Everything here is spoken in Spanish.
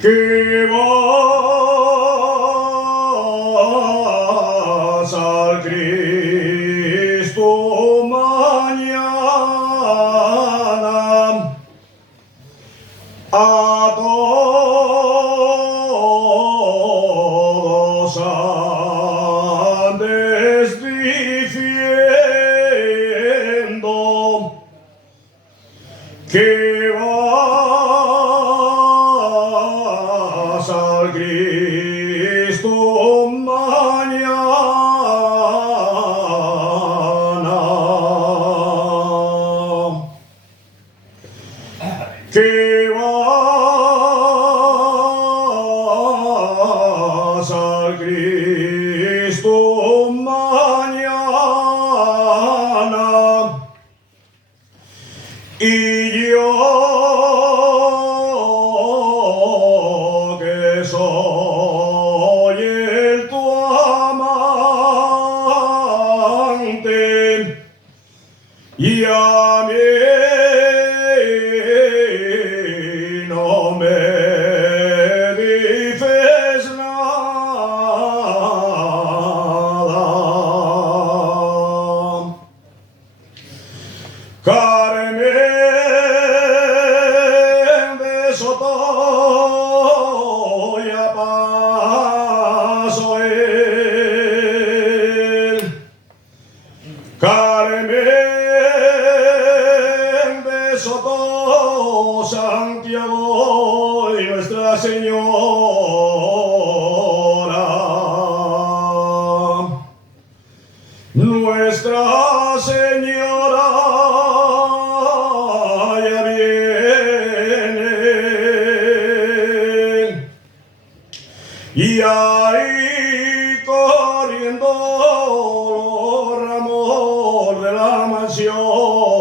que vas al Cristo mañana, a todos andes diciendo que vas al Cristo mañana, que vas al Cristo mañana, y yo que soy el tu amante, y a mí no me dices nada. Carmen de Sotoya paso él, Carmen de Soto, Santiago y Nuestra Señora, Nuestra Señora ya viene, y ahí corriendo los ramos de la mansión.